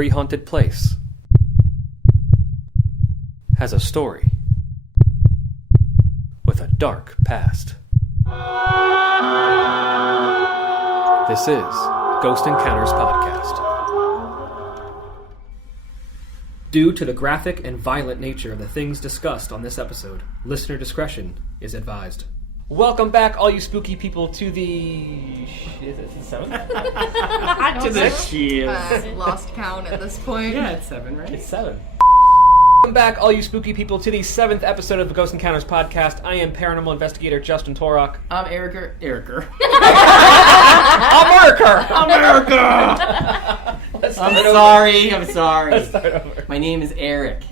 Every haunted place has a story with a dark past. This is Ghost Encounters Podcast. Due to the graphic and violent nature of the things discussed on this episode, listener discretion is advised. Welcome back, all you spooky people, to the... Is it the 7th? To the lost count at this point. Yeah, it's 7, right? It's 7. Welcome back, all you spooky people, to the 7th episode of the Ghost Encounters Podcast. I am paranormal investigator Justin Torok. I'm Erica. America! I'm sorry. Let's start over. My name is Eric.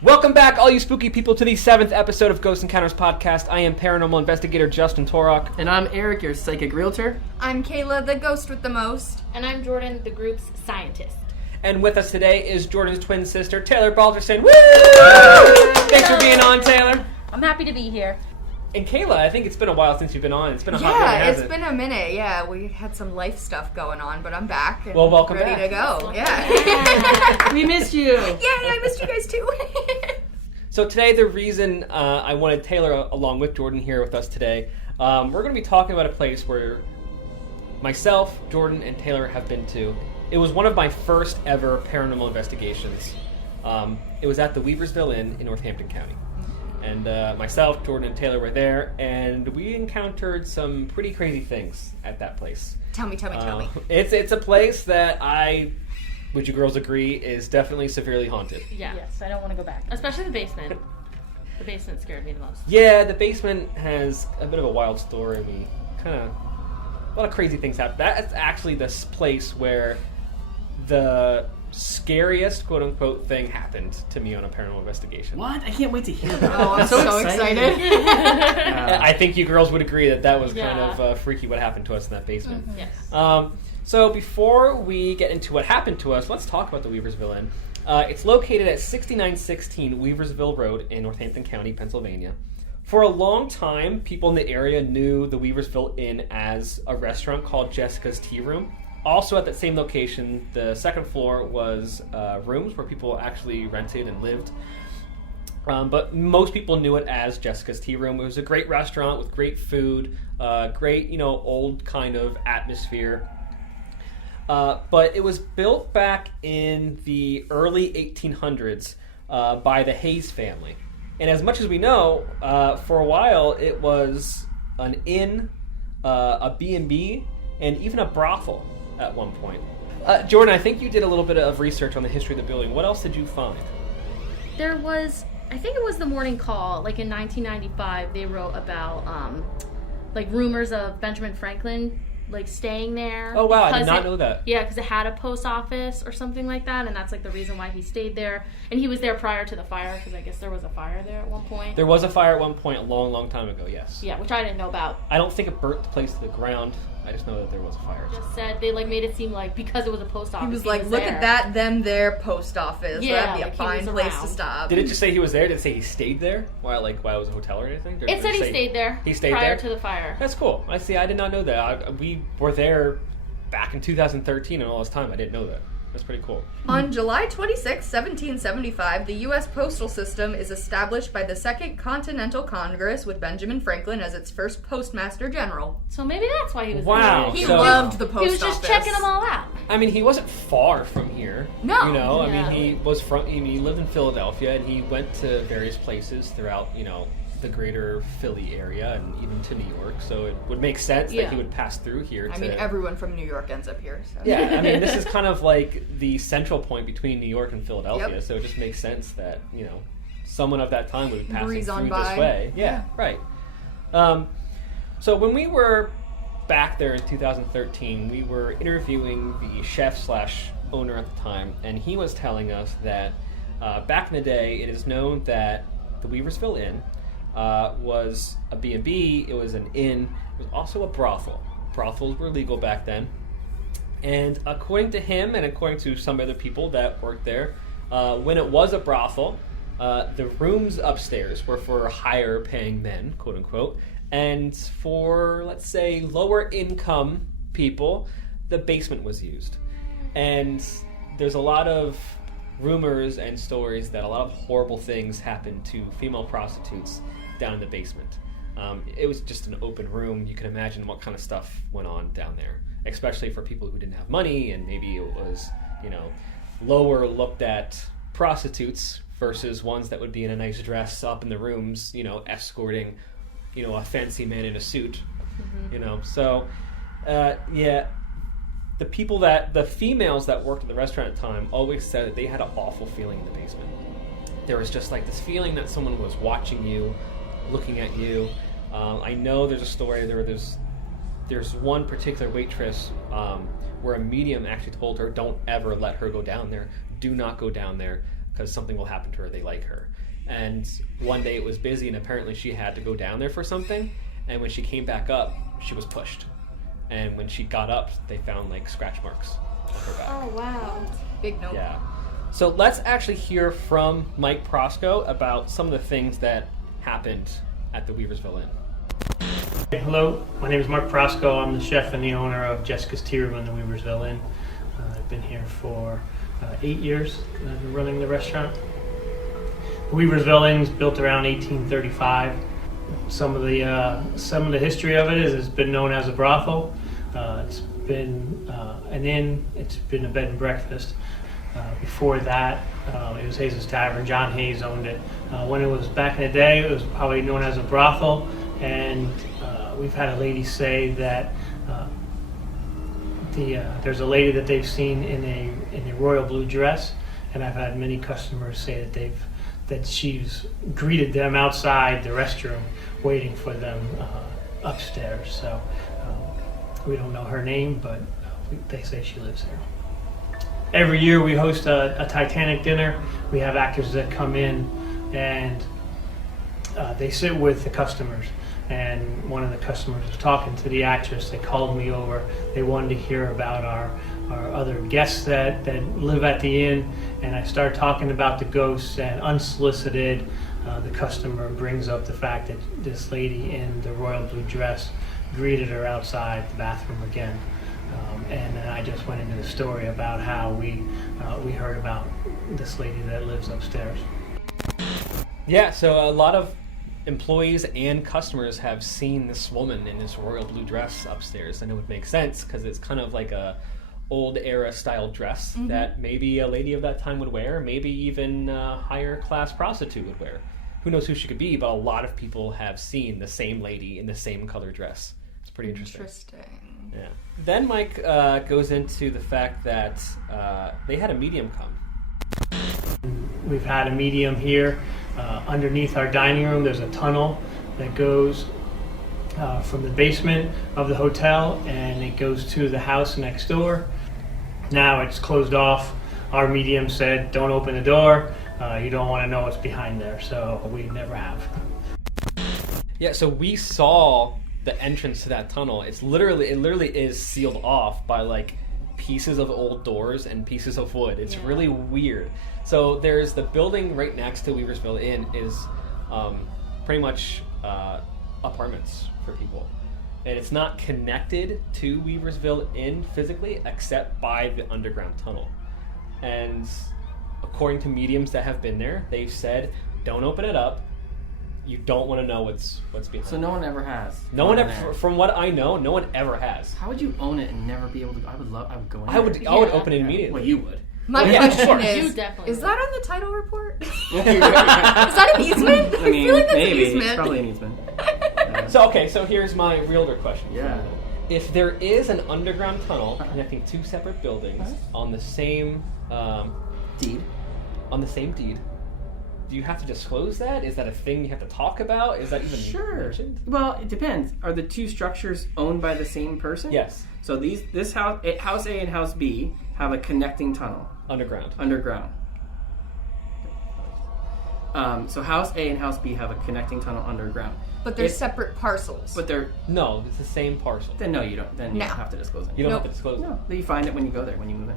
Welcome back, all you spooky people, to the 7th episode of Ghost Encounters Podcast. I am paranormal investigator Justin Torok. And I'm Eric, your psychic realtor. I'm Kayla, the ghost with the most. And I'm Jordan, the group's scientist. And with us today is Jordan's twin sister, Taylor Baltzersen. Woo! Thanks for being on, Taylor. I'm happy to be here. And Kayla, I think it's been a while since you've been on. It's been a hot minute, hasn't it? It's been a minute. Yeah, we had some life stuff going on, but I'm back. And well, welcome ready back. to go. Yeah. We missed you. Yay, I missed you guys too. So today, the reason I wanted Taylor along with Jordan here with us today, we're going to be talking about a place where myself, Jordan, and Taylor have been to. It was one of my first ever paranormal investigations. It was at the Weaversville Inn in Northampton County. And myself, Jordan, and Taylor were there, and we encountered some pretty crazy things at that place. Tell me. It's a place that would you girls agree, is definitely severely haunted. Yeah. Yes, I don't want to go back. Especially the basement. The basement scared me the most. Yeah, the basement has a bit of a wild story. A lot of crazy things happen. That's actually this place where the scariest quote-unquote thing happened to me on a paranormal investigation. What? I can't wait to hear that. Oh, I'm so excited. I think you girls would agree that was kind of freaky what happened to us in that basement. Mm-hmm. Yes. So before we get into what happened to us, let's talk about the Weaversville Inn. It's located at 6916 Weaversville Road in Northampton County, Pennsylvania. For a long time, people in the area knew the Weaversville Inn as a restaurant called Jessica's Tea Room. Also at that same location, the second floor was rooms where people actually rented and lived. But most people knew it as Jessica's Tea Room. It was a great restaurant with great food, great, old kind of atmosphere. But it was built back in the early 1800s by the Hayes family. And as much as we know, for a while it was an inn, a B&B, and even a brothel at one point. Jordan, I think you did a little bit of research on the history of the building. What else did you find? There was, I think it was the Morning Call, like in 1995, they wrote about rumors of Benjamin Franklin staying there. Oh wow, I did not know that. Yeah, because it had a post office or something like that, and that's the reason why he stayed there. And he was there prior to the fire, because I guess there was a fire there at one point. There was a fire at one point a long, long time ago, yes. Yeah, which I didn't know about. I don't think it burnt the place to the ground. I just know that there was a fire. Just said they made it seem like because it was a post office. He was like, look at that, them there, post office. Yeah, that'd be a fine place to stop. Did it just say he was there? Did it say he stayed there while it was a hotel or anything? It said he stayed there. He stayed prior there? to the fire. That's cool. I see. I did not know that. We were there back in 2013 and all this time. I didn't know that. That's pretty cool. On July 26, 1775, the U.S. Postal System is established by the Second Continental Congress with Benjamin Franklin as its first Postmaster General. So maybe that's why he was Wow. there. He loved the post office. He was just checking them all out. I mean, he wasn't far from here. No. Yeah. I mean, he lived in Philadelphia and he went to various places throughout, the greater Philly area and even to New York. So it would make sense that he would pass through here. I mean, everyone from New York ends up here. So. Yeah, I mean, this is kind of like the central point between New York and Philadelphia. Yep. So it just makes sense that, someone of that time would be passing Breeze on through by. this way. Yeah, right. So when we were back there in 2013, we were interviewing the chef/owner at the time, and he was telling us that back in the day, it is known that the Weaversville Inn was a B&B, it was an inn, it was also a brothel. Brothels were legal back then. And according to him, and according to some other people that worked there, when it was a brothel, the rooms upstairs were for higher paying men, quote unquote, and for, let's say, lower income people, the basement was used. And there's a lot of rumors and stories that a lot of horrible things happen to female prostitutes down in the basement. It was just an open room. You can imagine what kind of stuff went on down there, especially for people who didn't have money, and maybe it was, lower looked at prostitutes versus ones that would be in a nice dress up in the rooms, escorting, a fancy man in a suit, So, the females that worked at the restaurant at the time always said that they had an awful feeling in the basement. There was just like this feeling that someone was watching you, looking at you. I know there's a story there's one particular waitress where a medium actually told her, don't ever let her go down there. Do not go down there because something will happen to her. They like her. And one day it was busy and apparently she had to go down there for something. And when she came back up, she was pushed. And when she got up, they found like scratch marks on her back. Oh, wow. Big note. Yeah. So let's actually hear from Mike Prosco about some of the things that happened at the Weaversville Inn. Hello, my name is Mark Prosco. I'm the chef and the owner of Jessica's Tea Room in the Weaversville Inn. I've been here for 8 years running the restaurant. The Weaversville Inn is built around 1835. Some of the history of it is it's been known as a brothel. It's been an inn. It's been a bed and breakfast. Before that, it was Hayes' Tavern. John Hayes owned it. When it was back in the day, it was probably known as a brothel. And we've had a lady say that there's a lady that they've seen in a royal blue dress, and I've had many customers say that she's greeted them outside the restroom, waiting for them upstairs. So we don't know her name, but they say she lives there. Every year we host a Titanic dinner. We have actors that come in and they sit with the customers. And one of the customers was talking to the actress. They called me over. They wanted to hear about our other guests that live at the inn. And I started talking about the ghosts, and unsolicited, the customer brings up the fact that this lady in the royal blue dress greeted her outside the bathroom again. And then I just went into the story about how we heard about this lady that lives upstairs. Yeah, so a lot of employees and customers have seen this woman in this royal blue dress upstairs, and it would make sense because it's kind of like a old era style dress that maybe a lady of that time would wear, maybe even a higher class prostitute would wear. Who knows who she could be, but a lot of people have seen the same lady in the same color dress. It's pretty interesting. Yeah. Then Mike goes into the fact that they had a medium come. We've had a medium here. Underneath our dining room, there's a tunnel that goes from the basement of the hotel, and it goes to the house next door. Now it's closed off. Our medium said, don't open the door. You don't want to know what's behind there, so we never have. Yeah, so we saw the entrance to that tunnel. It literally is sealed off by like pieces of old doors and pieces of wood. It's really weird. So there's the building right next to Weaversville Inn is pretty much apartments for people. And it's not connected to Weaversville Inn physically except by the underground tunnel. And according to mediums that have been there, they've said, don't open it up. You don't want to know what's behind it. So no one ever has. No one ever, from what I know, no one ever has. How would you own it and never be able to? I would go in. I would open it immediately. Well, you would. My Well, yeah, of question course. You is definitely that on the title report? Is I that an easement? I mean, feel like that's maybe. an easement. It's probably an easement. So here's my realtor question. Yeah. If there is an underground tunnel connecting two separate buildings on the same Deed. do you have to disclose that? Is that a thing you have to talk about? Is that even Sure. mentioned? Well, it depends. Are the two structures owned by the same person? Yes. So this house A and house B have a connecting tunnel Underground. underground. So house A and house B have a connecting tunnel underground. But they're If- separate parcels. But they're No, it's the same parcel. then no, you don't. Then you No. don't have to disclose it. You don't Nope. have to disclose it. No, you find it when you go there when you move in.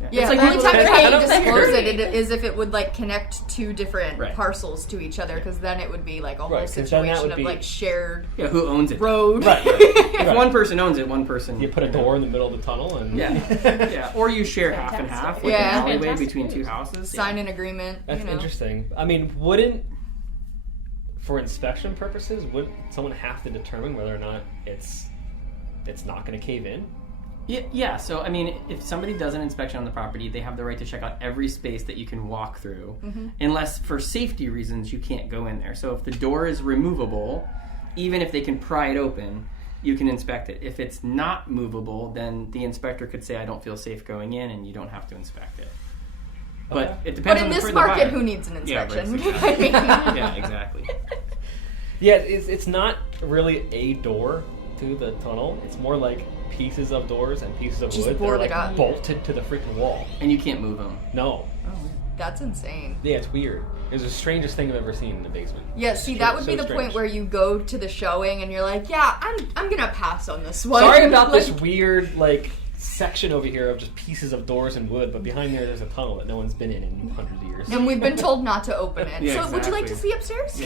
Yeah, It's like the only people time that- you I don't disclose think- it is if it would like connect two different Right. parcels to each other, because then it would be like a whole Right, 'cause then that situation would of be- like shared Yeah, who owns it? road. Right. If one person owns it, one person. You put a door in the middle of the tunnel and Yeah, yeah. Or you share half and half, like Yeah. an alleyway Fantastic between two news. houses. Sign an agreement. That's you know. interesting. I mean, wouldn't, for inspection purposes, would someone have to determine whether or not it's not going to cave in? Yeah, so I mean, if somebody does an inspection on the property, they have the right to check out every space that you can walk through, unless for safety reasons you can't go in there. So if the door is removable, even if they can pry it open, you can inspect it. If it's not movable, then the inspector could say, I don't feel safe going in, and you don't have to inspect it. But Okay. it depends But on in the this for the market, buyer. who needs an Yeah, right, inspection? exactly. I mean, Yeah, exactly. Yeah, it's not really a door to the tunnel. It's more like pieces of doors and pieces of Just wood that are boarded like up. bolted to the freaking wall. And you can't move them. No. that's insane. Yeah, it's weird. It's the strangest thing I've ever seen in the basement. Yeah, see, that would be the strange. point where you go to the showing and you're like, yeah, I'm gonna pass on this one. Sorry about Like, this weird, like, section over here of just pieces of doors and wood, but behind there's a tunnel that no one's been in hundreds of years. And we've been told not to open it. Yeah, so would you like to exactly. see upstairs?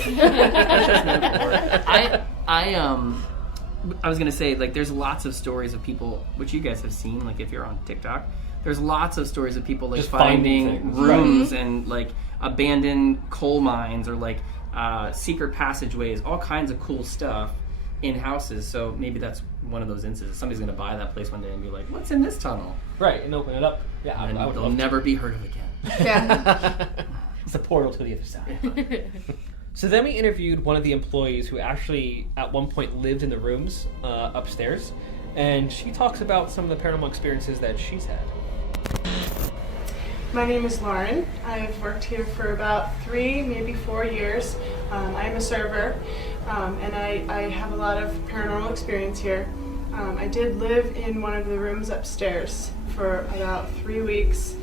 I was gonna say, like, there's lots of stories of people, which you guys have seen, like if you're on TikTok, there's lots of stories of people like Just finding finding things. rooms and like abandoned coal mines or like secret passageways, all kinds of cool stuff in houses. So maybe that's one of those instances. Somebody's gonna buy that place one day and be like, "What's in this tunnel?" Right, and open it up. Yeah, And I would they'll love never be heard of again. Yeah. It's a portal to the other side. So then we interviewed one of the employees who actually at one point lived in the rooms upstairs, and she talks about some of the paranormal experiences that she's had. My name is Lauren. I've worked here for about 3, maybe 4 years. I am a server, and I have a lot of paranormal experience here. I did live in one of the rooms upstairs for about 3 weeks.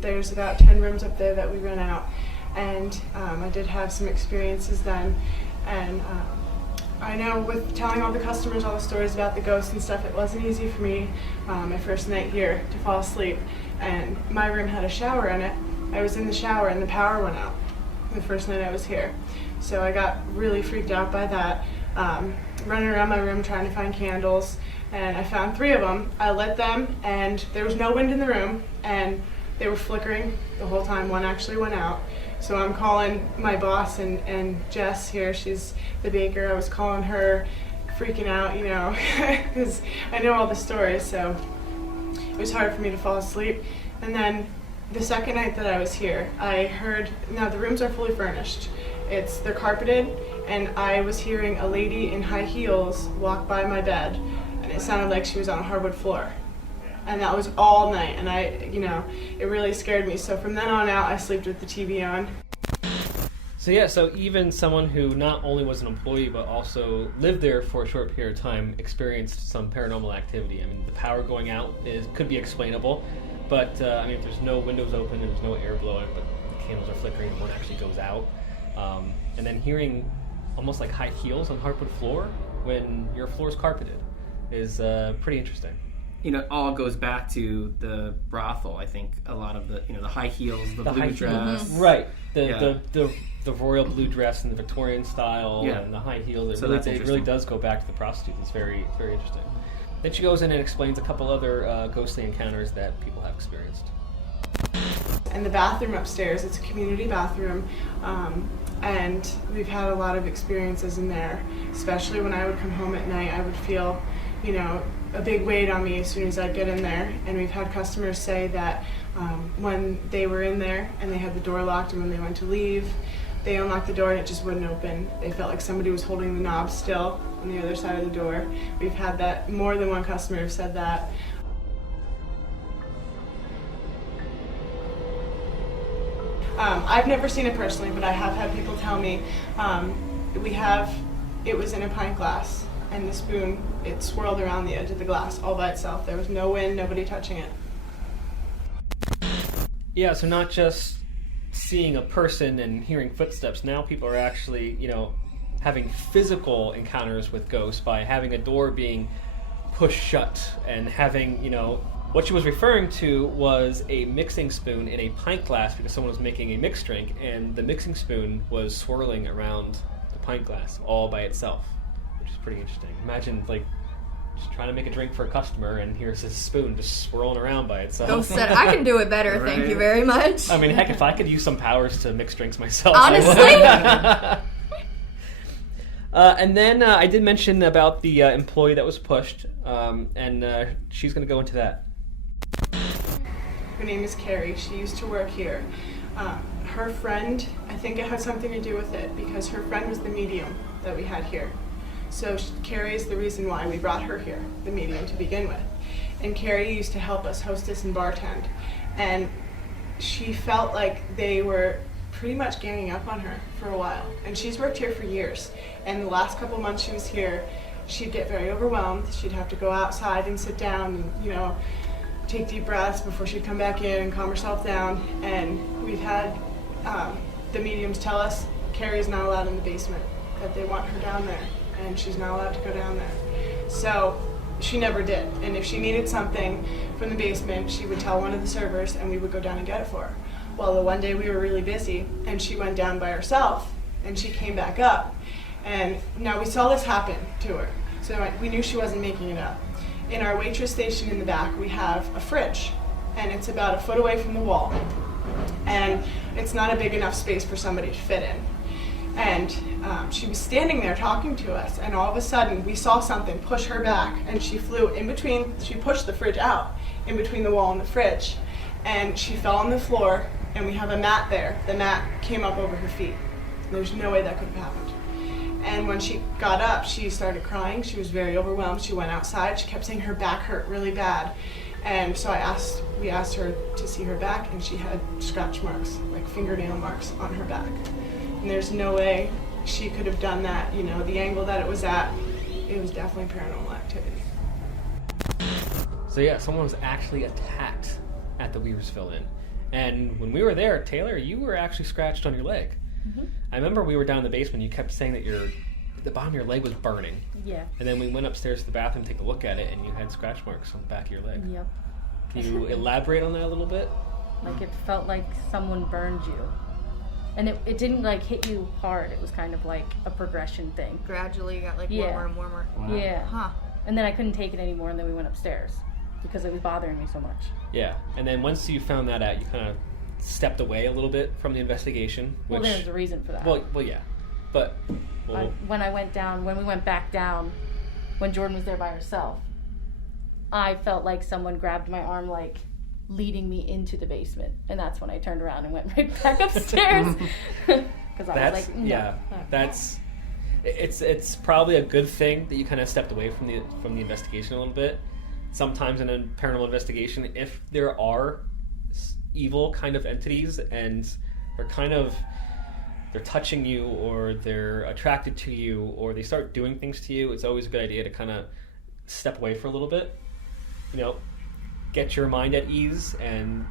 There's about 10 rooms up there that we rent out, and I did have some experiences then. And I know with telling all the customers all the stories about the ghosts and stuff, it wasn't easy for me my first night here to fall asleep. And my room had a shower in it. I was in the shower and the power went out the first night I was here. So I got really freaked out by that, running around my room trying to find candles. And I found 3 of them. I lit them, and there was no wind in the room, and they were flickering the whole time. One actually went out. So I'm calling my boss and Jess here, she's the baker. I was calling her, freaking out, you know, because I know all the stories, so it was hard for me to fall asleep. And then the second night that I was here, I heard, now the rooms are fully furnished. They're carpeted, and I was hearing a lady in high heels walk by my bed, and it sounded like she was on a hardwood floor. And that was all night, and it really scared me. So from then on out, I slept with the TV on. So even someone who not only was an employee but also lived there for a short period of time experienced some paranormal activity. I mean, the power going out could be explainable, but if there's no windows open and there's no air blowing, but the candles are flickering and one actually goes out, and then hearing almost like high heels on hardwood floor when your floor is carpeted is pretty interesting. It all goes back to the brothel. I think a lot of the high heels, the blue high dress, right? Yeah. The royal blue dress and the Victorian style, Yeah. and the high heels. So that's It really interesting. does go back to the prostitutes. It's very, very interesting. Then she goes in and explains a couple other ghostly encounters that people have experienced. And the bathroom upstairs, it's a community bathroom, and we've had a lot of experiences in there, especially when I would come home at night. I would feel, a big weight on me as soon as I'd get in there. And we've had customers say that when they were in there and they had the door locked, and when they went to leave, they unlocked the door and it just wouldn't open. They felt like somebody was holding the knob still on the other side of the door. We've had that, more than one customer have said that. I've never seen it personally, but I have had people tell me it was in a pint glass, and the spoon, it swirled around the edge of the glass all by itself. There was no wind, nobody touching it. Yeah, so not just seeing a person and hearing footsteps. Now people are actually, having physical encounters with ghosts by having a door being pushed shut and having, What she was referring to was a mixing spoon in a pint glass because someone was making a mixed drink, and the mixing spoon was swirling around the pint glass all by itself, which is pretty interesting. Imagine, like, just trying to make a drink for a customer, and here's this spoon just swirling around by itself. Ghost said, I can do it better, Right. thank you very much. I mean, heck, if I could use some powers to mix drinks myself, Honestly? I would. And then I did mention about the employee that was pushed, and she's going to go into that. Her name is Carrie. She used to work here. Her friend, I think it had something to do with it because her friend was the medium that we had here. So Carrie is the reason why we brought her here, the medium to begin with. And Carrie used to help us hostess and bartend. And she felt like they were pretty much ganging up on her for a while. And she's worked here for years. And the last couple months she was here, she'd get very overwhelmed. She'd have to go outside and sit down and, you know, take deep breaths before she'd come back in and calm herself down. And we've had the mediums tell us Carrie's not allowed in the basement, that they want her down there, and she's not allowed to go down there. So she never did. And if she needed something from the basement, she would tell one of the servers and we would go down and get it for her. Well, the one day we were really busy and she went down by herself and she came back up. And now we saw this happen to her, so we knew she wasn't making it up. In our waitress station in the back, we have a fridge, and it's about a foot away from the wall. And it's not a big enough space for somebody to fit in. And she was standing there talking to us, and all of a sudden we saw something push her back, and she flew in between, she pushed the fridge out, in between the wall and the fridge. And she fell on the floor, and we have a mat there. The mat came up over her feet. There's no way that could have happened. And when she got up, she started crying. She was very overwhelmed. She went outside. She kept saying her back hurt really bad. And so we asked her to see her back, and she had scratch marks, like fingernail marks on her back. And there's no way she could have done that. You know, the angle that it was at, it was definitely paranormal activity. So yeah, someone was actually attacked at the Weaversville Inn. And when we were there, Taylor, you were actually scratched on your leg. Mm-hmm. I remember we were down in the basement, you kept saying that the bottom of your leg was burning. Yeah. And then we went upstairs to the bathroom to take a look at it, and you had scratch marks on the back of your leg. Yep. Can you elaborate on that a little bit? Like it felt like someone burned you. And it didn't like hit you hard. It was kind of like a progression thing. Gradually got like warmer and warmer. Wow. Yeah. Huh. And then I couldn't take it anymore, and then we went upstairs because it was bothering me so much. Yeah. And then once you found that out, you kind of stepped away a little bit from the investigation. Well, there's a reason for that. Well, yeah. But when we went back down, when Jordan was there by herself, I felt like someone grabbed my arm, like leading me into the basement, and that's when I turned around and went right back upstairs. Because I was like, no. Yeah, it's probably a good thing that you kind of stepped away from the investigation a little bit. Sometimes in a paranormal investigation, if there are evil kind of entities and they're touching you, or they're attracted to you, or they start doing things to you, it's always a good idea to kind of step away for a little bit. You know, get your mind at ease and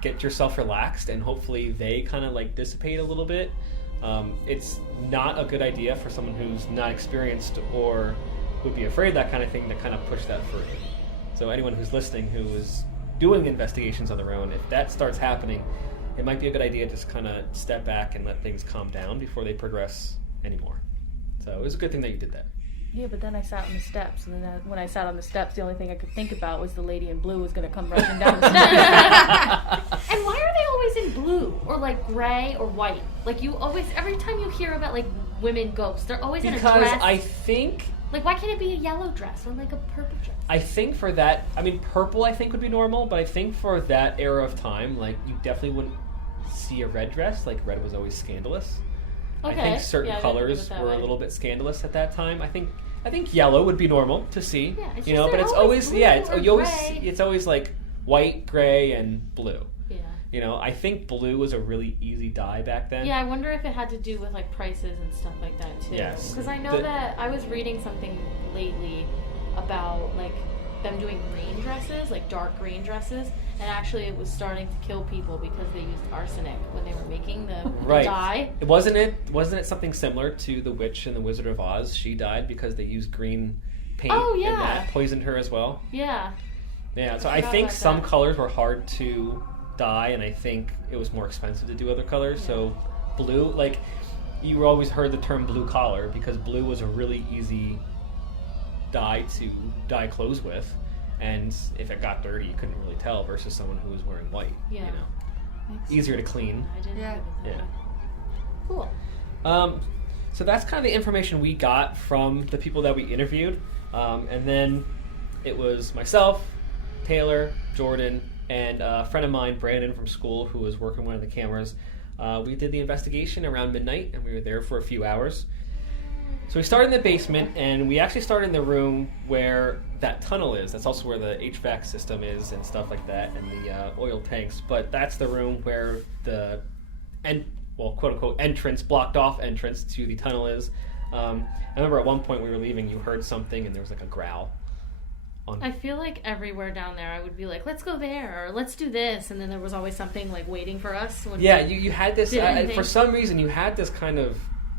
get yourself relaxed, and hopefully they kind of like dissipate a little bit. It's not a good idea for someone who's not experienced or would be afraid of that kind of thing to kind of push that further. So anyone who's listening who is doing investigations on their own, if that starts happening, it might be a good idea to just kind of step back and let things calm down before they progress anymore. So it was a good thing that you did that. Yeah, but then I sat on the steps, and then when I sat on the steps, the only thing I could think about was the lady in blue was going to come rushing down the steps. And why are they always in blue or like gray or white? Like you always, every time you hear about like women ghosts, they're always in a dress. Because I think... Like, why can't it be a yellow dress or like a purple dress? I think for that, I mean, purple I think would be normal, but I think for that era of time, like, you definitely wouldn't see a red dress. Like, red was always scandalous. Okay. I think certain colors were a little bit scandalous at that time. I think yellow would be normal to see. Yeah, it's you know, just but it's always always blue it's always like white, gray, and blue. Yeah. You know, I think blue was a really easy dye back then. Yeah, I wonder if it had to do with like prices and stuff like that too. Yes. Because I know that I was reading something lately about like them doing green dresses, like dark green dresses, and actually it was starting to kill people because they used arsenic when they were making the dye. Wasn't it something similar to the witch in the Wizard of Oz? She died because they used green paint. Oh, yeah. And that poisoned her as well. Yeah. Yeah, so I I forgot think about some that. colors were hard to dye, and I think it was more expensive to do other colors. Yeah. So blue, like, you always heard the term blue collar because blue was a really easy dye to dye clothes with, and if it got dirty, you couldn't really tell versus someone who was wearing white. Yeah. You know, Makes easier to sense. clean. I didn't Yeah. think of it that Yeah. way. Cool. So that's kind of the information we got from the people that we interviewed, and then it was myself, Taylor, Jordan, and a friend of mine, Brandon from school, who was working one of the cameras. We did the investigation around midnight, and we were there for a few hours. So we started in the basement, and we actually started in the room where that tunnel is. That's also where the HVAC system is and stuff like that, and the oil tanks. But that's the room where the quote-unquote entrance, blocked off entrance to the tunnel is. I remember at one point we were leaving, you heard something, and there was like a growl. I feel like everywhere down there I would be like, let's go there, or let's do this, and then there was always something like waiting for us. When Yeah, you had this, Did anything- for some reason, you had this kind of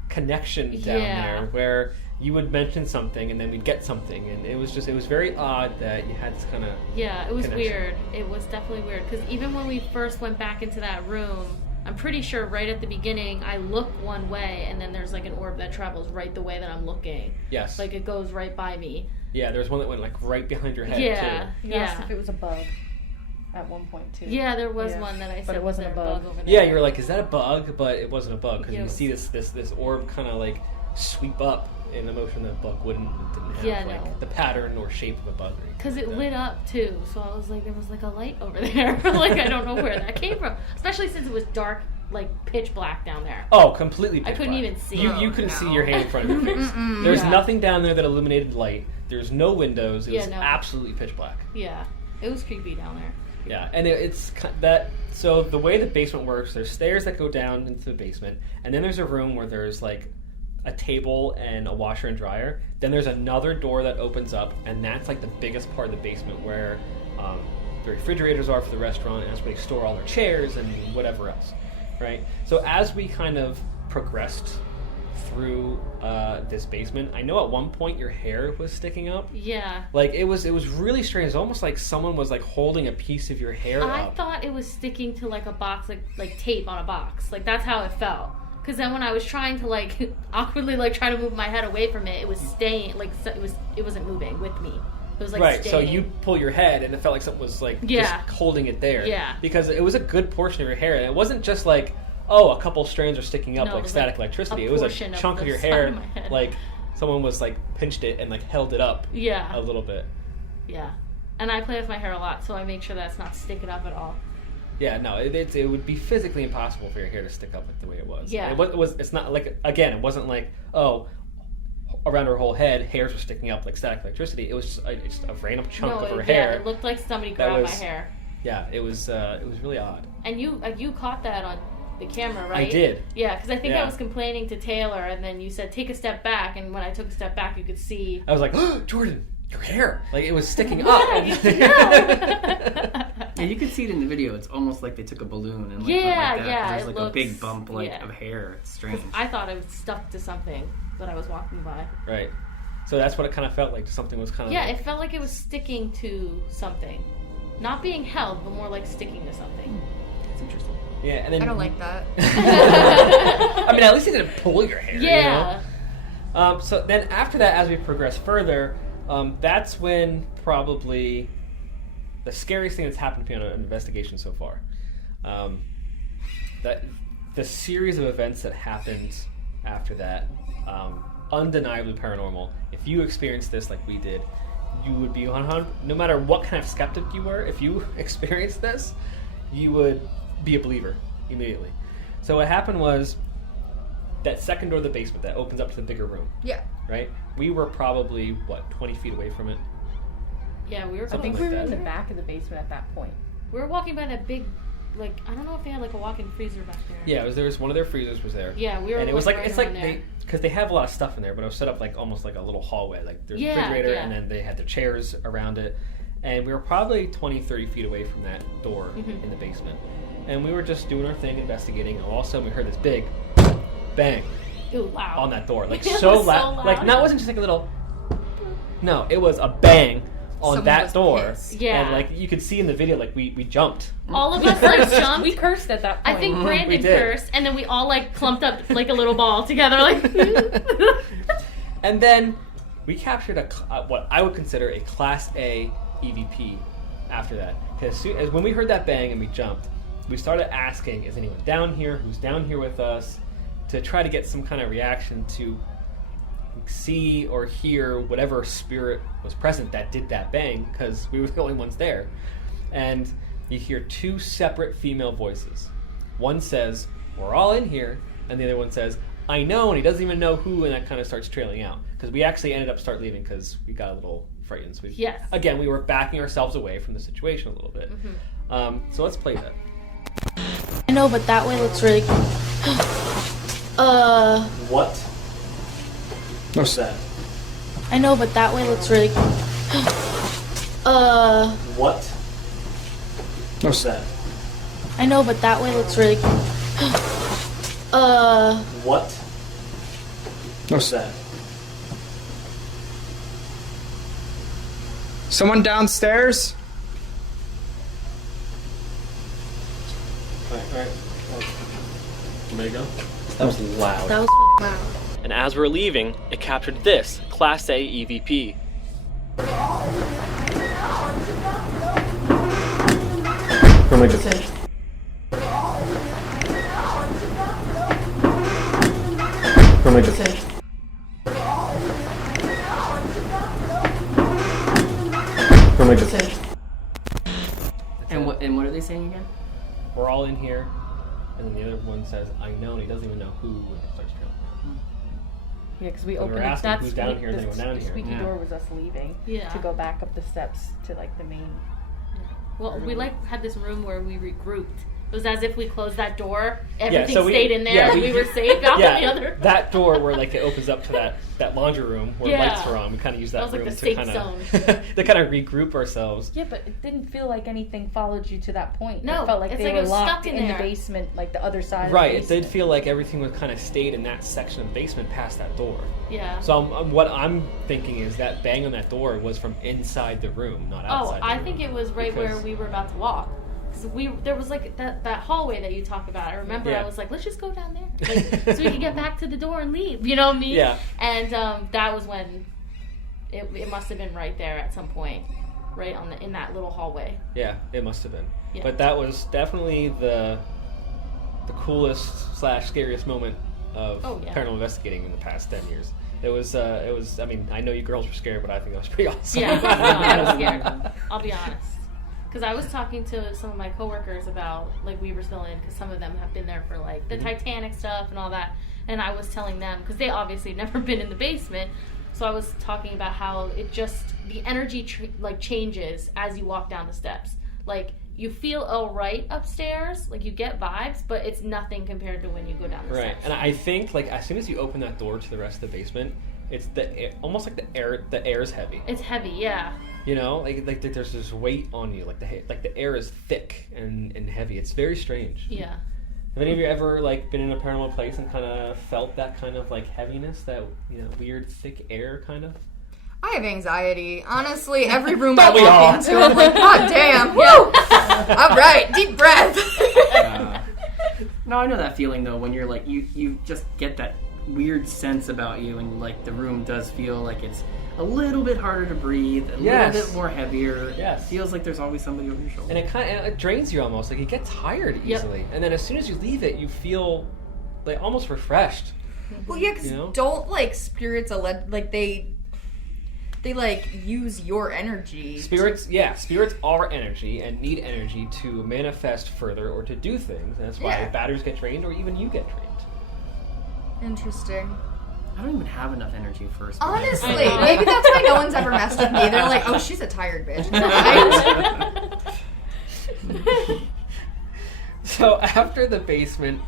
connection down Yeah. there where you would mention something and then we'd get something, and it was very odd that you had this kind of... Yeah, it was connection. weird. It was definitely weird, because even when we first went back into that room, I'm pretty sure right at the beginning, I look one way, and then there's like an orb that travels right the way that I'm looking. Yes. Like it goes right by me. Yeah, there was one that went like right behind your head, Yeah, too. You asked yeah. if it was a bug at one point too. Yeah, there was Yeah. one that I But said it wasn't was there a bug. over there. Yeah, you were like, is that a bug? But it wasn't a bug, because Yeah, it you was- see this orb kind of like sweep up in a motion that a bug wouldn't. It didn't have Yeah, like no. the pattern or shape of a bug. Because it lit up too, so I was like, there was like a light over there. Like, I don't know where that came from. Especially since it was dark, like pitch black down there. Oh, completely pitch I couldn't black. even see. You couldn't no. see your hand in front of your face. There's Yeah. nothing down there that illuminated light. There's no windows. It Yeah, was no. absolutely pitch black. Yeah, it was creepy down there. Yeah, and it's that. So the way the basement works, there's stairs that go down into the basement, and then there's a room where there's like a table and a washer and dryer. Then there's another door that opens up, and that's like the biggest part of the basement where the refrigerators are for the restaurant, and that's where they store all their chairs and whatever else, right? So as we kind of progressed through this basement, I know at one point your hair was sticking up. Yeah. Like it was really strange. It's almost like someone was like holding a piece of your hair I up. thought it was sticking to like a box, like tape on a box. Like that's how it felt. Because then when I was trying to like awkwardly like try to move my head away from it, it was staying. Like it wasn't moving with me. It was like Right, so staying. you pull your head and it felt like something was like Yeah. just holding it there. Yeah. Because it was a good portion of your hair. And it wasn't just like, oh, a couple strands are sticking up No, it like was static like electricity. a It was a portion of chunk of the your side hair, of my head. like someone was like pinched it and like held it up a Yeah. little bit. Yeah. And I play with my hair a lot, so I make sure that's not sticking up at all. Yeah, no, it would be physically impossible for your hair to stick up like the way it was. Yeah. It's not like, again, it wasn't like, oh, around her whole head, hairs were sticking up like static electricity. It was just a random chunk of her hair. Yeah, it looked like somebody that grabbed was- my hair. Yeah, it was really odd. And you caught that on the camera, right? I did. Yeah, because I think Yeah. I was complaining to Taylor, and then you said, take a step back, and when I took a step back, you could see... I was like, oh, Jordan, your hair! Like, it was sticking up. Yeah, you should know. Yeah, you can see it in the video. It's almost like they took a balloon and like Yeah, went like that. yeah, There's it like looks- a big bump like yeah. of hair. It's strange. I thought it was stuck to something that I was walking by. Right. So that's what it kind of felt like. Something was kind of... Yeah, it felt like it was sticking to something. Not being held, but more like sticking to something. It's interesting. Yeah, and then... I don't like that. I mean, at least it didn't pull your hair, Yeah. you know? So then after that, as we progress further, that's when probably the scariest thing that's happened to me on an investigation so far. That the series of events that happened after that, undeniably paranormal. If you experienced this like we did, you would be 100. No matter what kind of skeptic you were, if you experienced this, you would be a believer immediately. So what happened was that second door of the basement that opens up to the bigger room, Yeah. right? We were probably 20 feet away from it. Yeah, we were I Something think like we were that. in the back of the basement at that point. We were walking by that big, like, I don't know if they had like a walk-in freezer back there. Yeah, there was one of their freezers was there. Yeah, we were and it was like like right it's like around there. because they have a lot of stuff in there, but it was set up like almost like a little hallway. Like there's a Yeah, refrigerator, yeah. and then they had their chairs around it, and we were probably 20-30 feet away from that door Mhm. in the basement, and we were just doing our thing, investigating, and all of a sudden we heard this big bang It was loud. on that door, like It so was loud. so Like loud. that wasn't just like a little. No, it was a bang, on Someone that was door. pissed. Yeah. And like you could see in the video, like we jumped. All of us like jumped. We cursed at that point. I think We Brandon did. cursed, and then we all like clumped up like a little ball together, like. And then we captured what I would consider a Class A EVP after that. Because as when we heard that bang and we jumped, we started asking, is anyone down here? Who's down here with us? To try to get some kind of reaction to see or hear whatever spirit was present that did that bang, because we were the only ones there. And you hear two separate female voices. One says, we're all in here, and the other one says, I know, and he doesn't even know who, and that kind of starts trailing out. Because we actually ended up start leaving because we got a little frightened. So Yes. Again, we were backing ourselves away from the situation a little bit. So let's play that. I know, but that way looks really. What? What's that? I know, but that way looks really. What? What's that? I know, but that way looks really. What? What's that? Someone downstairs? Alright. Ready to go? That was loud. That was loud. And as we're leaving, it captured this Class A EVP. Oh my God. Oh my God. Oh my God. And what are they saying again? We're all in here, and then the other one says, I know, and he doesn't even know who when it starts trailing out. Yeah, because we We opened were it. asking That's who's down here, and they were down the here. squeaky Yeah. door was us leaving Yeah. to go back up the steps to like the main. Well, we like had this room where we regrouped. It was as if we closed that door, everything so we- stayed in there, yeah, and we- we were safe out Yeah, the other. that door where like it opens up to that laundry room where Yeah. lights are on. We kind of use that That was like room the to safe kind zone. of to kind of regroup ourselves. Yeah, but it didn't feel like anything followed you to that point. No, it felt like it's they like it were was locked stuck in the there. basement, like the other side. Right, of it the did feel like everything was kind of stayed in that section of the basement past that door. Yeah. So what I'm thinking is that bang on that door was from inside the room, not outside. Oh, the I room. think it was right where Because- we were about to walk. Cause there was like that hallway that you talk about. I remember Yeah. I was like, let's just go down there, like, so we can get back to the door and leave. You know what I mean? Yeah. And that was when it must have been right there at some point, right in that little hallway. Yeah, it must have been. Yeah. But that was definitely the coolest / scariest moment of Oh, yeah. paranormal investigating in the past 10 years. It was. I mean, I know you girls were scared, but I think that was pretty awesome. Yeah, no, I was scared. I'll be honest. Because I was talking to some of my coworkers about like Weaversville Inn, because some of them have been there for like the Titanic stuff and all that, and I was telling them because they obviously have never been in the basement, so I was talking about how it just the energy like changes as you walk down the steps. Like you feel all right upstairs, like you get vibes, but it's nothing compared to when you go down the Right, steps. and I think like as soon as you open that door to the rest of the basement, it's almost like the air is heavy. It's heavy, yeah. You know, like there's this weight on you, like the air is thick and heavy. It's very strange. Yeah. Have any of you ever like been in a paranormal place and kind of felt that kind of like heaviness, that weird thick air kind of? I have anxiety. Honestly, every room I Don't we all? walk into, I'm like, God damn, woo! All right, deep breath. No, I know that feeling though when you're like you just get that weird sense about you, and like the room does feel like it's a little bit harder to breathe, a Yes. little bit more heavier. Yes. Feels like there's always somebody over your shoulder. And it drains you almost. Like you get tired Yep. easily, and then as soon as you leave it, you feel like almost refreshed. Well, yeah, because You know? don't like spirits like they like use your energy. Spirits are energy and need energy to manifest further or to do things. And that's why Yeah. batteries get drained, or even you get drained. Interesting. I don't even have enough energy for a spirit. Honestly, I know. maybe that's why no one's ever messed with me. They're like, oh, she's a tired bitch. Right? So after the basement,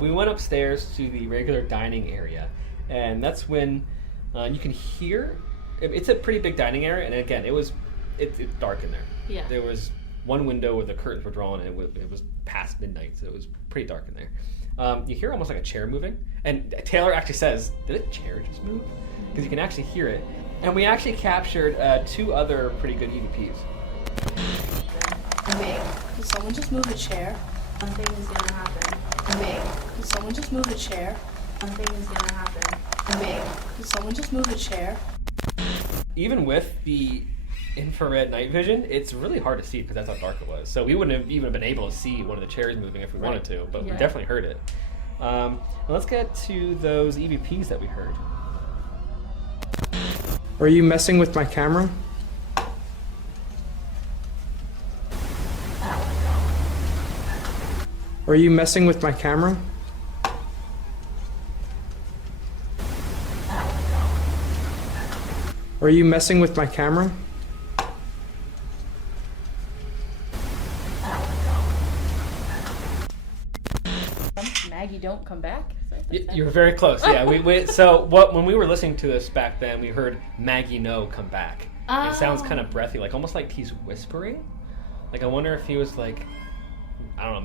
we went upstairs to the regular dining area, and that's when you can hear. It's a pretty big dining area, and again, it's dark in there. Yeah. There was one window where the curtains were drawn, and it was past midnight, so it was pretty dark in there. You hear almost like a chair moving, and Taylor actually says, "Did a chair just move?" Because you can actually hear it. And we actually captured 2 other pretty good EVPs. Meg, could someone just move a chair? Something is gonna happen. Meg, could someone just move a chair? Something is gonna happen. Meg, could someone just move a chair? Even with the infrared night vision, it's really hard to see because that's how dark it was. So we wouldn't have even been able to see one of the chairs moving if we wanted to, but we definitely heard it. Let's get to those EVPs that we heard. Are you messing with my camera? Are you messing with my camera? Are you messing with my camera? Maggie, don't come back. You're very close. Yeah, when we were listening to this back then, we heard Maggie no come back. It sounds kind of breathy, like almost like he's whispering. Like I wonder if he was like, I don't know,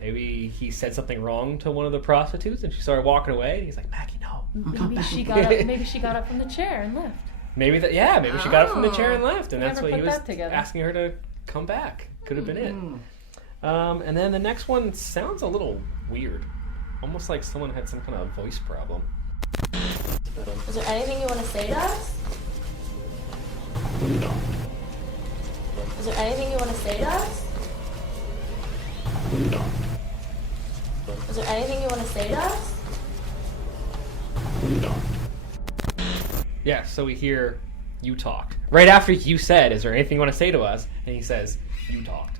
maybe he said something wrong to one of the prostitutes and she started walking away and he's like, Maggie no. Maybe she got up. Maybe she got up from the chair and left. Maybe she got up from the chair and left, and that's Never what he put was that together. asking her to come back. Could have been it. And then the next one sounds a little weird. Almost like someone had some kind of voice problem. Is there anything you want to say to us? No. Is there anything you want to say to us? No. Is there anything you want to say to us? No. Yeah, so we hear, you talked. Right after you said, is there anything you want to say to us? And he says, you talked.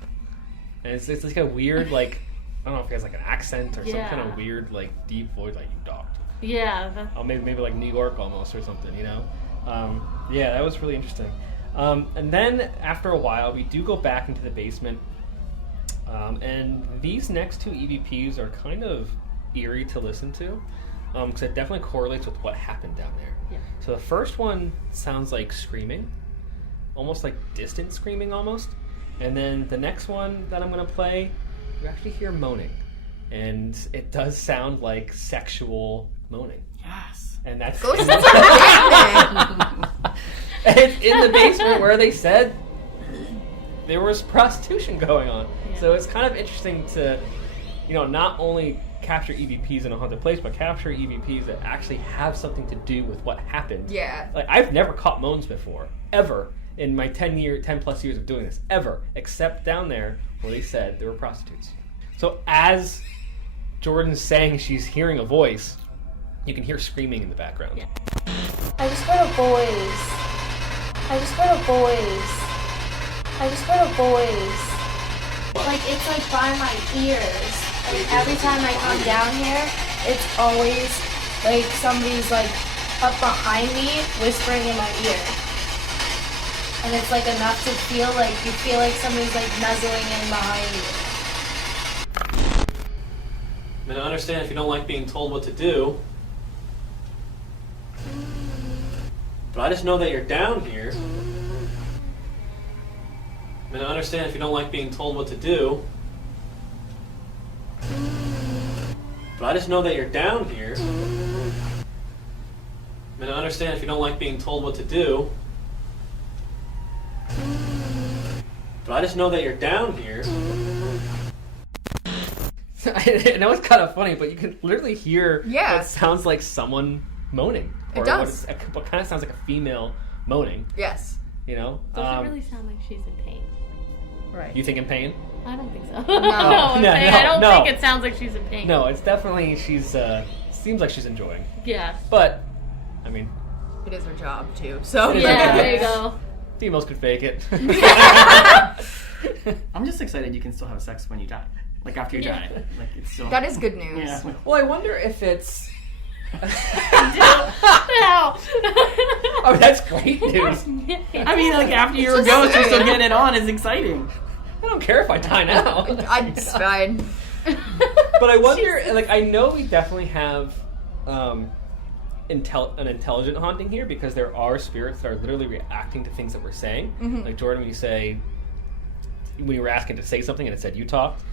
And it's like a weird, like, I don't know if he has like an accent or some kind of weird, like, deep voice, like, you talked. Yeah. Oh, maybe like New York almost or something, you know? Yeah, that was really interesting. And then after a while, we do go back into the basement. And these next 2 EVPs are kind of eerie to listen to. Because it definitely correlates with what happened down there. Yeah. So the first one sounds like screaming. Almost like distant screaming almost. And then the next one that I'm going to play, you actually hear moaning. And it does sound like sexual moaning. Yes. And that's Ghosts and it's in the basement where they said there was prostitution going on. Yeah. So it's kind of interesting to, not only capture EVPs in a haunted place, but capture EVPs that actually have something to do with what happened. Yeah. Like, I've never caught moans before, ever, in my 10 plus years of doing this, ever, except down there where they said there were prostitutes. So as Jordan's saying she's hearing a voice, you can hear screaming in the background. Yeah. I just heard a voice. I just heard a voice. I just heard a voice. Like, it's like by my ears. Like, every time I come down here, it's always like somebody's like up behind me whispering in my ear. And it's like enough to feel like somebody's like nuzzling in behind you. I mean, I understand if you don't like being told what to do, but I just know that you're down here. I mean, I understand if you don't like being told what to do, but I just know that you're down here. I mean, I understand if you don't like being told what to do, but I just know that you're down here. I know it's kind of funny, but you can literally hear what sounds like someone moaning. It does. What kind of sounds like a female moaning. Yes. You know? Does it really sound like she's in pain? Right. You think in pain? I don't think so. No. I'm saying I don't no. think it sounds like she's in pain. No, it's definitely, seems like she's enjoying. Yeah. But, I mean... It is her job, too, so... Yeah, there you go. Females could fake it. I'm just excited you can still have sex when you die. Like, after you die. Like, it's still... That is good news. Yeah. Well, I wonder if it's... No. Oh, that's great news. I mean, like, after you're a ghost, you're still getting it on. It's exciting. I don't care if I die now. It's fine. But I wonder, like, I know we definitely have an intelligent haunting here because there are spirits that are literally reacting to things that we're saying. Mm-hmm. Like, Jordan, when you were asking to say something and it said you talked.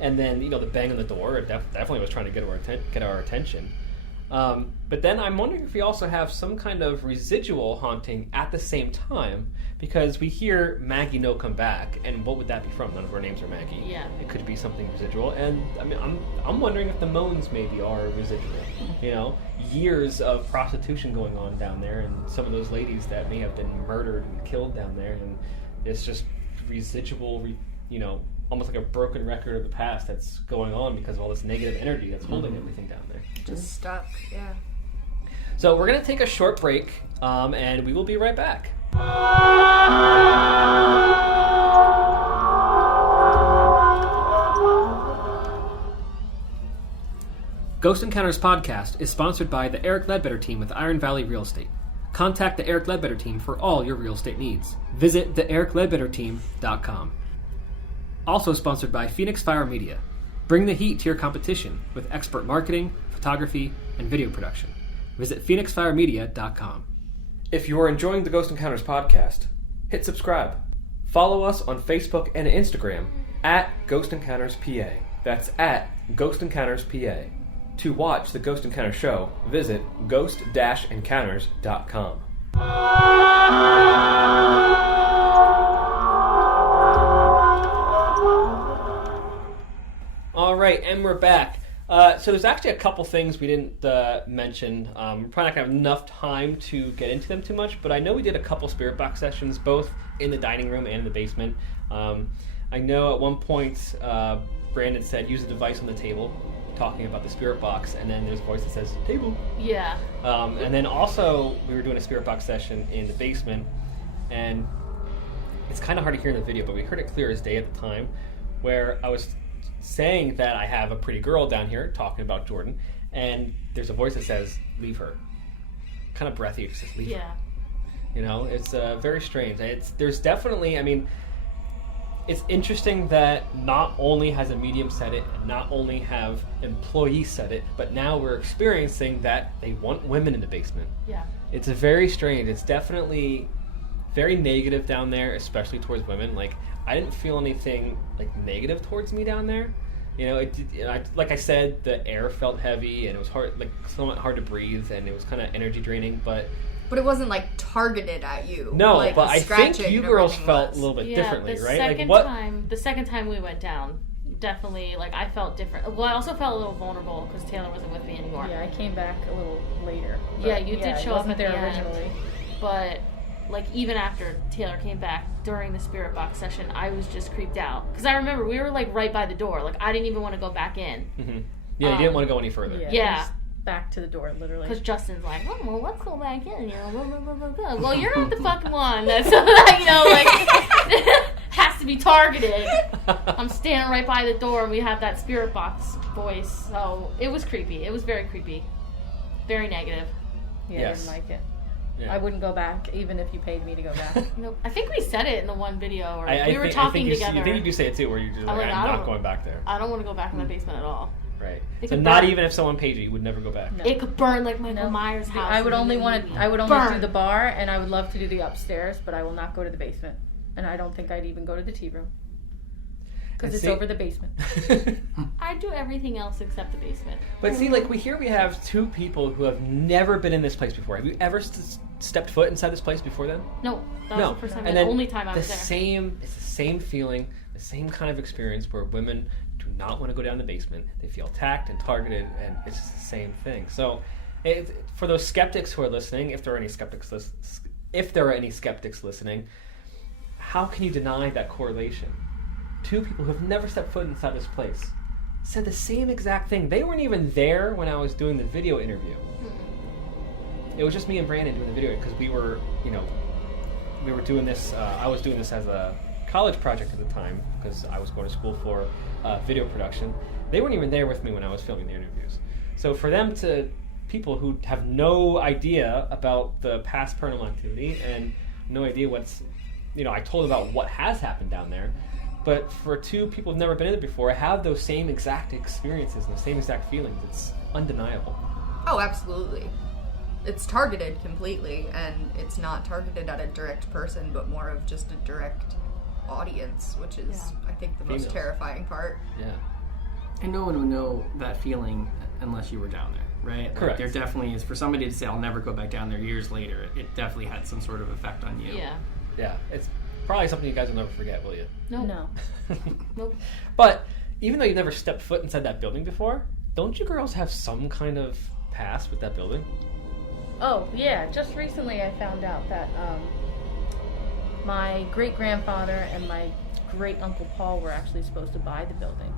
And then, the bang on the door definitely was trying to get our attention. But then I'm wondering if we also have some kind of residual haunting at the same time, because we hear Maggie no come back, and what would that be from? None of our names are Maggie. Yeah. It could be something residual, and I mean, I'm wondering if the moans maybe are residual. You know, years of prostitution going on down there, and some of those ladies that may have been murdered and killed down there, and it's just residual, you know, almost like a broken record of the past that's going on because of all this negative energy that's holding everything down there. Just stuck, yeah. So we're going to take a short break, and we will be right back. Ghost Encounters podcast is sponsored by the Eric Ledbetter team with Iron Valley Real Estate. Contact the Eric Ledbetter team for all your real estate needs. Visit theericledbetterteam.com. Also sponsored by Phoenix Fire Media. Bring the heat to your competition with expert marketing, photography, and video production. Visit phoenixfiremedia.com. If you are enjoying the Ghost Encounters podcast, hit subscribe. Follow us on Facebook and Instagram at Ghost Encounters PA. That's at Ghost Encounters PA. To watch the Ghost Encounter show, visit ghost-encounters.com. All right, and we're back. So there's actually a couple things we didn't mention. We're probably not going to have enough time to get into them too much, but I know we did a couple spirit box sessions, both in the dining room and in the basement. I know at one point Brandon said, use a device on the table, talking about the spirit box, and then there's a voice that says, table. Yeah. And then also, we were doing a spirit box session in the basement, and it's kind of hard to hear in the video, but we heard it clear as day at the time, where I was saying that I have a pretty girl down here, talking about Jordan, and there's a voice that says, leave her. Kind of breathy, it says, leave her. You know, it's very strange. There's definitely, I mean, it's interesting that not only has a medium said it, and not only have employees said it, but now we're experiencing that they want women in the basement. Yeah. It's very strange. It's definitely very negative down there, especially towards women. Like, I didn't feel anything like negative towards me down there. You know, like I said, the air felt heavy and it was hard, like somewhat hard to breathe, and it was kind of energy draining, but it wasn't like targeted at you. No, like, but I think you girls felt a little bit differently, right? The second time we went down, definitely, like, I felt different. Well, I also felt a little vulnerable because Taylor wasn't with me anymore. Yeah, I came back a little later. Yeah, you did show up at there the originally. end, but like even after Taylor came back during the spirit box session, I was just creeped out because I remember we were like right by the door. Like I didn't even want to go back in. Mm-hmm. Yeah, you didn't want to go any further. Yeah. Back to the door, literally. Because Justin's like, oh, well, let's go back in. You know, blah, blah, blah, blah, blah. Well, you're not the fucking one that's, you know, like, has to be targeted. I'm standing right by the door, and we have that spirit box voice. So it was creepy. It was very creepy. Very negative. Yeah, yes. I didn't like it. Yeah. I wouldn't go back, even if you paid me to go back. Nope. I think we said it in the one video, or we were I talking think together. I think you do say it too, where you're just like, I'm not going back there. I don't want to go back in the basement at all. Right. It So could not burn. even if someone paid you would never go back. No. It could burn like Michael Myers' house. I would only want to. I would only Burn. do the bar, and I would love to do the upstairs, but I will not go to the basement. And I don't think I'd even go to the tea room because it's over the basement. I'd do everything else except the basement. But see, like we have two people who have never been in this place before. Have you ever stepped foot inside this place before then? No, that was the first time. And the then only time I was there. It's the same feeling, the same kind of experience where women do not want to go down the basement. They feel attacked and targeted, and it's just the same thing. So, for those skeptics who are listening, if there are any skeptics listening, how can you deny that correlation? Two people who have never stepped foot inside this place said the same exact thing. They weren't even there when I was doing the video interview. It was just me and Brandon doing the video because we were doing this. I was doing this as a college project at the time because I was going to school for video production. They weren't even there with me when I was filming the interviews. So for them people who have no idea about the past paranormal activity and no idea I told about what has happened down there, but for two people who've never been in it before, have those same exact experiences and the same exact feelings. It's undeniable. Oh, absolutely. It's targeted completely, and it's not targeted at a direct person, but more of just a direct audience, which is, I think, the most terrifying part. Yeah. And no one would know that feeling unless you were down there. right? Like, Correct. there definitely is, for somebody to say, I'll never go back down there years later, it definitely had some sort of effect on you. Yeah. Yeah, it's probably something you guys will never forget, will you? No. Nope. But even though you've never stepped foot inside that building before, don't you girls have some kind of past with that building? Oh, yeah. Just recently I found out that my great-grandfather and my great-uncle Paul were actually supposed to buy the building.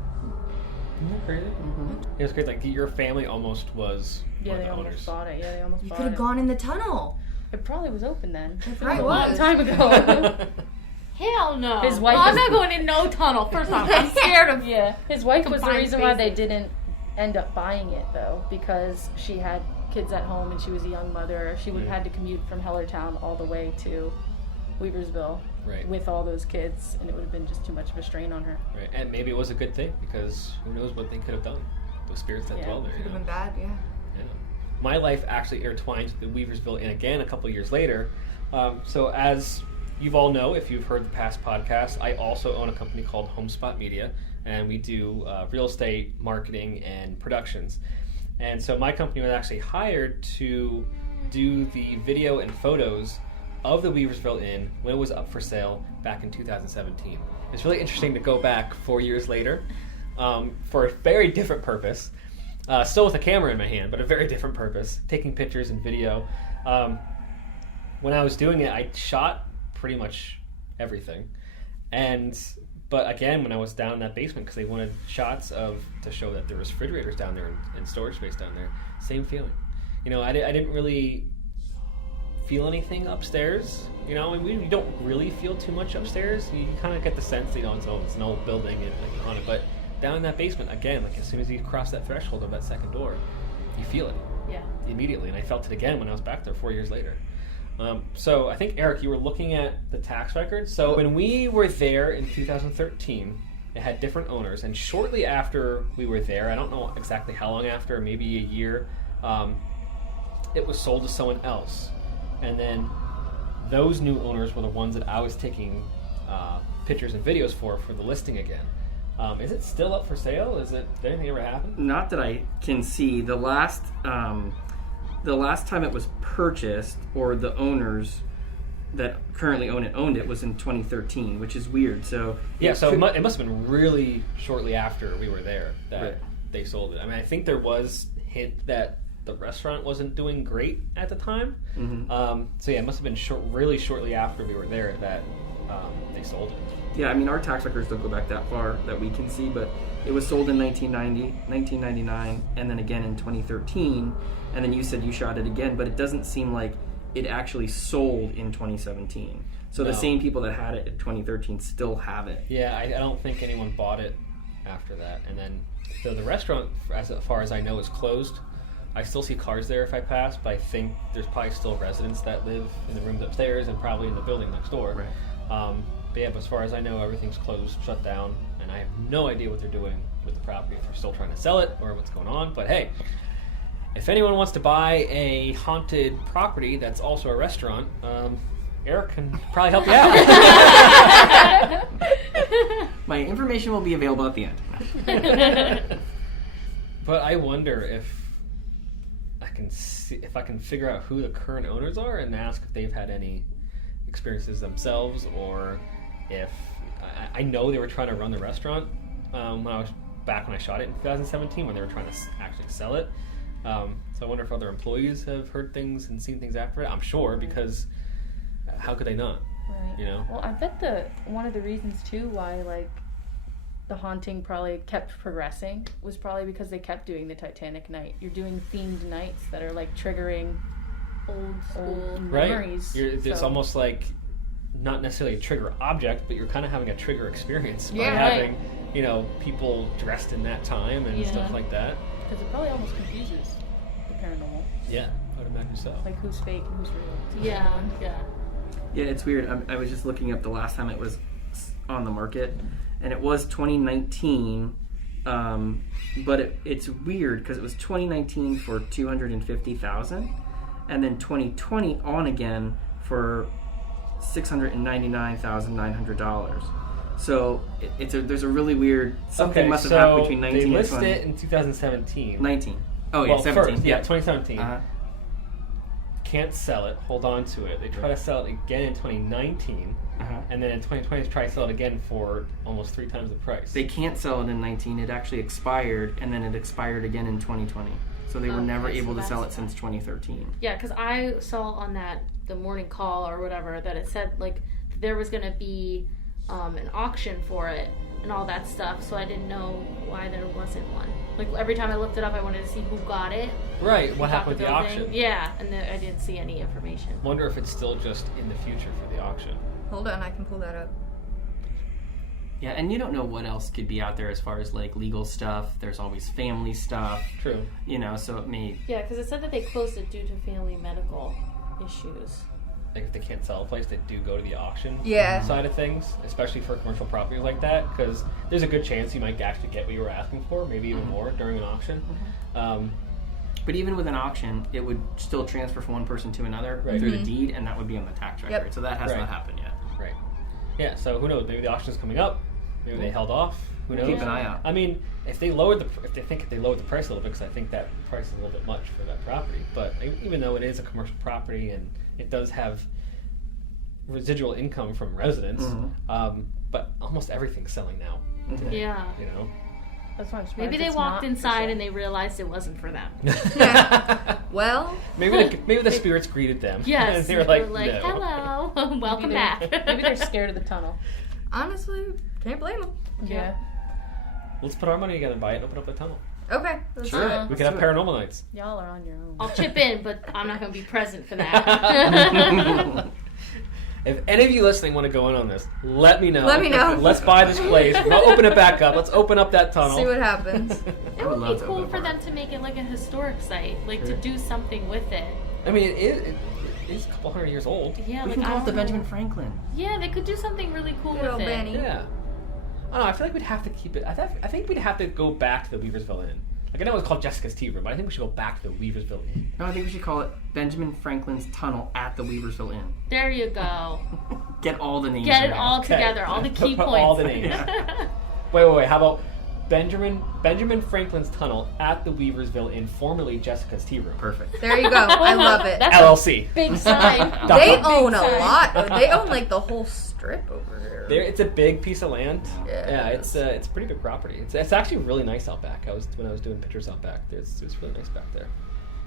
Isn't that crazy? Mm-hmm. It was crazy. Like, your family almost was Yeah, one they of the almost owners. bought it. Yeah, they almost You bought could have it. gone in the tunnel. It probably was open then. It probably was a long was. time ago. Hell no. His wife I'm is- not going in no tunnel. First off, I'm scared of. Yeah, his wife was the Confined reason why they spaces. didn't end up buying it, though, because she had kids at home and she was a young mother. She would have had to commute from Hellertown all the way to Weaversville Right. with all those kids, and it would have been just too much of a strain on her. Right. And maybe it was a good thing, because who knows what they could have done. Those spirits that Yeah. dwell there. Could you have know? been bad, yeah. Yeah. My life actually intertwines with the Weaversville Inn again a couple years later. So as you all know, if you've heard the past podcast, I also own a company called HomeSpot Media, and we do real estate, marketing, and productions. And so my company was actually hired to do the video and photos of the Weaversville Inn when it was up for sale back in 2017. It's really interesting to go back 4 years later for a very different purpose. Still with a camera in my hand, but a very different purpose, taking pictures and video. When I was doing it, I shot pretty much everything. But again, when I was down in that basement, because they wanted shots to show that there was refrigerators down there and storage space down there, same feeling. You know, I didn't really feel anything upstairs. You know, and we don't really feel too much upstairs. You kind of get the sense, you know, it's an old building and like on it, but down in that basement, again, like as soon as you cross that threshold of that second door, you feel it Yeah. immediately. And I felt it again when I was back there 4 years later. So I think, Eric, you were looking at the tax records. So when we were there in 2013, it had different owners. And shortly after we were there, I don't know exactly how long after, maybe a year, it was sold to someone else. And then those new owners were the ones that I was taking pictures and videos for the listing again. Is it still up for sale? Did anything ever happen? Not that I can see. The last time it was purchased, or the owners that currently owned it was in 2013, which is weird. So Yeah, so it must have been really shortly after we were there that Right. they sold it. I mean, I think there was hint that the restaurant wasn't doing great at the time. Mhm. So yeah, it must have been really shortly after we were there that they sold it. Yeah, I mean, our tax records don't go back that far that we can see, but it was sold in 1990, 1999, and then again in 2013, and then you said you shot it again, but it doesn't seem like it actually sold in 2017. So the No. same people that had it in 2013 still have it. Yeah, I don't think anyone bought it after that. And then so the restaurant, as far as I know, is closed. I still see cars there if I pass, but I think there's probably still residents that live in the rooms upstairs and probably in the building next door. Right. But yeah, but as far as I know, everything's closed, shut down, and I have no idea what they're doing with the property, if they're still trying to sell it or what's going on. But hey, if anyone wants to buy a haunted property that's also a restaurant, Eric can probably help you out. My information will be available at the end. But I wonder if I can figure out who the current owners are and ask if they've had any experiences themselves, or if I know they were trying to run the restaurant when I shot it in 2017, when they were trying to actually sell it. So I wonder if other employees have heard things and seen things after it. I'm sure, because how could they not? Right. You know? Well, I bet one of the reasons too why like the haunting probably kept progressing was probably because they kept doing the Titanic night. You're doing themed nights that are like triggering Old school. memories. It's So- almost like not necessarily a trigger object, but you're kind of having a trigger experience by Yeah, having, you know, people dressed in that time and stuff Yeah. like that. Because it probably almost confuses the paranormal. Yeah, I would imagine so. Like who's fake and who's real. Yeah. Yeah. Yeah, it's weird. I was just looking up the last time it was on the market, and it was 2019. But it's weird because it was 2019 for $250,000, and then 2020 on again for $699,900. So there's a really weird something must have happened between 19 they and list 20. it in 2017. 19. Oh, yeah, 17. First, 2017. Uh-huh. Can't sell it, hold on to it. They try to sell it again in 2019, and then in 2020 try to sell it again for almost 3 times the price. They can't sell it in 19. It actually expired, and then it expired again in 2020. So they were never able to sell it since 2013. Yeah, because I saw on the morning call or whatever that it said like there was going to be an auction for it and all that stuff. So I didn't know why there wasn't one. Like every time I looked it up, I wanted to see who got it. Right. What happened with the auction? Yeah, and I didn't see any information. Wonder if it's still just in the future for the auction. Hold on, I can pull that up. Yeah, and you don't know what else could be out there as far as like legal stuff. There's always family stuff. True. You know, so it may. Yeah, because it said that they closed it due to family medical issues. Like if they can't sell a place, they do go to the auction side of things, especially for commercial properties like that, because there's a good chance you might actually get what you were asking for, maybe even more during an auction. But even with an auction, it would still transfer from one person to another through the deed, and that would be on the tax record. So that has not happened yet. Right. Yeah. So who knows? Maybe the auction's coming up. Maybe they held off. Who knows? Keep an eye out. I mean, if they lowered the price a little bit, because I think that price is a little bit much for that property. But even though it is a commercial property and it does have residual income from residents, but almost everything's selling now. Today, Yeah. You know. That's why I'm surprised Maybe they it's walked not inside and they realized it wasn't for them. Well, maybe the spirits greeted them. Yes. And they were like, no. hello, welcome back. Maybe they're scared of the tunnel. honestly, can't blame them. Yeah. Let's put our money together and buy it and open up the tunnel. Okay, let's Sure. do it. We could have paranormal nights. Y'all are on your own. I'll chip in, but I'm not going to be present for that. If any of you listening want to go in on this, let me know. Let me know. Let's buy this place. We'll open it back up. Let's open up that tunnel. See what happens. It would be cool for them to make it like a historic site, like to do something with it. I mean, it is a couple hundred years old. Yeah, We like can I call it don't the know. Benjamin Franklin. Yeah, they could do something really cool Good with old it. Benny. Yeah. I don't know. I feel like we'd have to keep it. I think we'd have to go back to the Weaversville Inn. Like I know it's called Jessica's Tea Room, but I think we should go back to the Weaversville Inn. No, I think we should call it Benjamin Franklin's Tunnel at the Weaversville Inn. There you go. Get all the names. Get it right. all Okay. together, all the key Put points. all the names. Wait. How about Benjamin Franklin's Tunnel at the Weaversville Inn, formerly Jessica's Tea Room? Perfect. There you go. I love it. That's LLC. Big sign. They Big own a sign. lot. They own like the whole strip over there. It's a big piece of land. Yeah. It's a pretty big property. It's actually really nice out back. When I was doing pictures out back, it was really nice back there.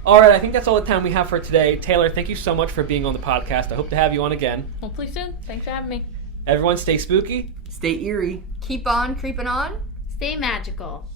All right, I think that's all the time we have for today. Taylor, thank you so much for being on the podcast. I hope to have you on again. Hopefully soon. Thanks for having me. Everyone, stay spooky. Stay eerie. Keep on creeping on. Stay magical.